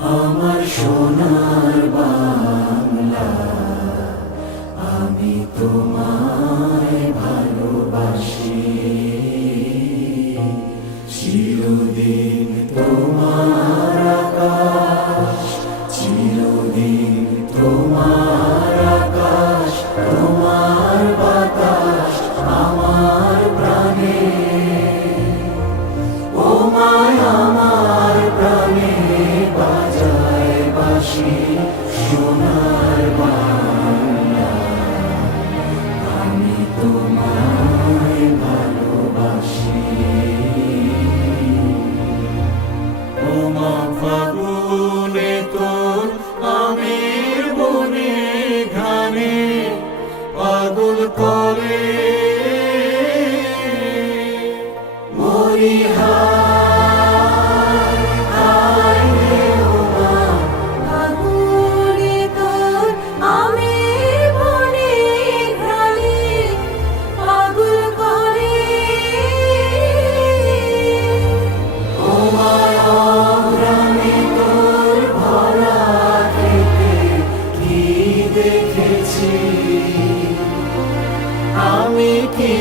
আমার সোনার বাংলা, আমি তোমায় ভালোবাসি। চিরদিন তোমার আকাশ, চিরদিন তোমার আকাশ, তোমার বাতাস আমার প্রাণে। ও মায় আমার প্রাণে বাজায় বাঁশি সোনার বাংলা, আমি তোমায় ভালোবাসি। ও মা ফাগুনে তোর আমের বনে ঘানে পাগল করে মরি হায় হায় রে। ও মা ফাগুনে তোর আমের বনে ঘ্রাণে পাগল করে। ও মা অগ্রামে তোর ভরা খেতে কি দেখেছি, আমি কি